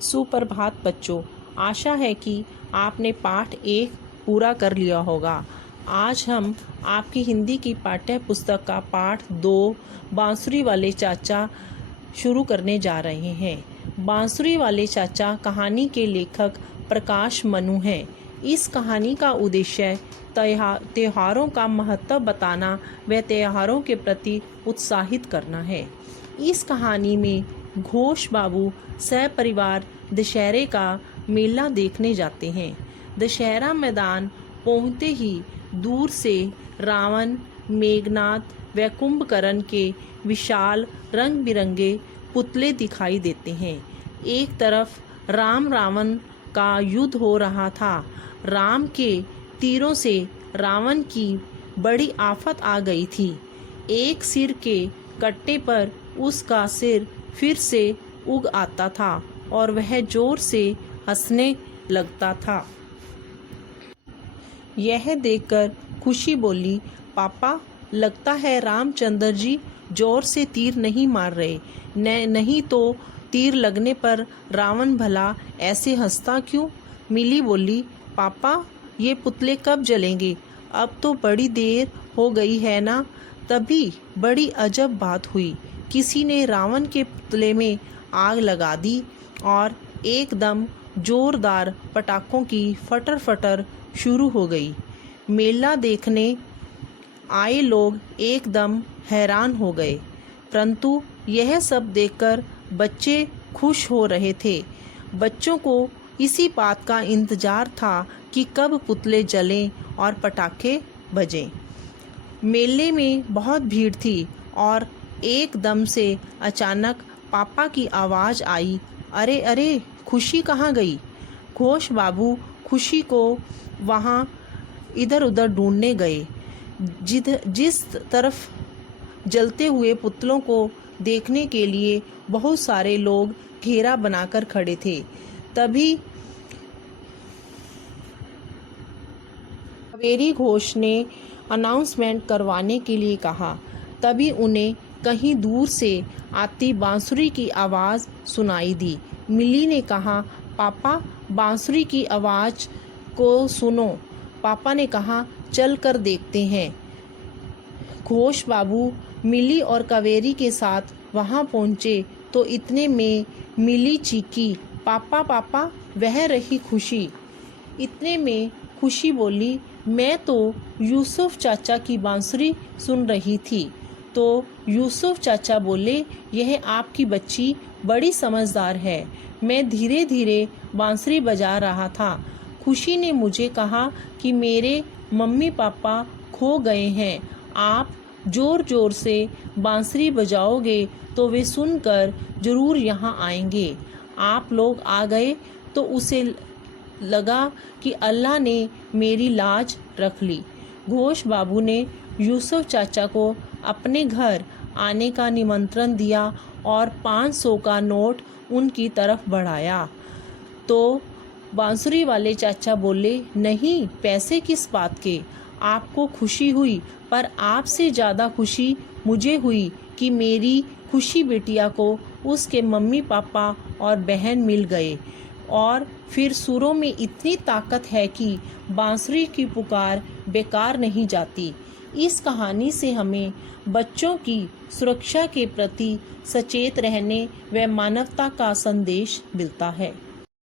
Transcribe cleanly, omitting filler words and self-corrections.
सुप्रभात बच्चों, आशा है कि आपने पाठ 1 पूरा कर लिया होगा। आज हम आपकी हिंदी की पाठ्य पुस्तक का पाठ 2 बांसुरी वाले चाचा शुरू करने जा रहे हैं। बांसुरी वाले चाचा कहानी के लेखक प्रकाश मनु हैं। इस कहानी का उद्देश्य त्योहारों का महत्व बताना व त्योहारों के प्रति उत्साहित करना है। इस कहानी में घोष बाबू सपरिवार दशहरे का मेला देखने जाते हैं। दशहरा मैदान पहुंचते ही दूर से रावण, मेघनाद व कुंभकर्ण के विशाल रंग बिरंगे पुतले दिखाई देते हैं। एक तरफ राम रावण का युद्ध हो रहा था। राम के तीरों से रावण की बड़ी आफत आ गई थी। एक सिर के कट्टे पर उसका सिर फिर से उग आता था और वह जोर से हंसने लगता था। यह देखकर खुशी बोली, पापा, लगता है रामचंद्र जी जोर से तीर नहीं मार रहे। नहीं तो तीर लगने पर रावण भला ऐसे हंसता क्यों? मिली बोली, पापा, ये पुतले कब जलेंगे? अब तो बड़ी देर हो गई है ना। तभी बड़ी अजब बात हुई। किसी ने रावण के पुतले में आग लगा दी और एकदम जोरदार पटाखों की फटर फटर शुरू हो गई। मेला देखने आए लोग एकदम हैरान हो गए, परंतु यह सब देखकर बच्चे खुश हो रहे थे। बच्चों को इसी बात का इंतजार था कि कब पुतले जलें और पटाखे बजें। मेले में बहुत भीड़ थी और एकदम से अचानक पापा की आवाज़ आई, अरे अरे, खुशी कहाँ गई? घोष बाबू खुशी को वहाँ इधर उधर ढूंढने गए। जिस तरफ जलते हुए पुतलों को देखने के लिए बहुत सारे लोग घेरा बनाकर खड़े थे। तभी कावेरी घोष ने अनाउंसमेंट करवाने के लिए कहा। तभी उन्हें कहीं दूर से आती बांसुरी की आवाज़ सुनाई दी। मिली ने कहा, पापा, बांसुरी की आवाज़ को सुनो। पापा ने कहा, चल कर देखते हैं। घोष बाबू मिली और कावेरी के साथ वहां पहुंचे तो इतने में मिली चीखी, पापा पापा, वह रही खुशी। इतने में खुशी बोली, मैं तो यूसुफ चाचा की बांसुरी सुन रही थी। तो यूसुफ चाचा बोले, यह आपकी बच्ची बड़ी समझदार है। मैं धीरे धीरे बांसुरी बजा रहा था। खुशी ने मुझे कहा कि मेरे मम्मी पापा खो गए हैं। आप जोर जोर से बांसुरी बजाओगे तो वे सुनकर जरूर यहाँ आएंगे। आप लोग आ गए तो उसे लगा कि अल्लाह ने मेरी लाज रख ली। घोष बाबू ने यूसुफ चाचा को अपने घर आने का निमंत्रण दिया और 500 का नोट उनकी तरफ बढ़ाया। तो बांसुरी वाले चाचा बोले, नहीं, पैसे किस बात के? आपको खुशी हुई, पर आपसे ज़्यादा खुशी मुझे हुई कि मेरी खुशी बिटिया को उसके मम्मी पापा और बहन मिल गए। और फिर सुरों में इतनी ताकत है कि बांसुरी की पुकार बेकार नहीं जाती। इस कहानी से हमें बच्चों की सुरक्षा के प्रति सचेत रहने व मानवता का संदेश मिलता है।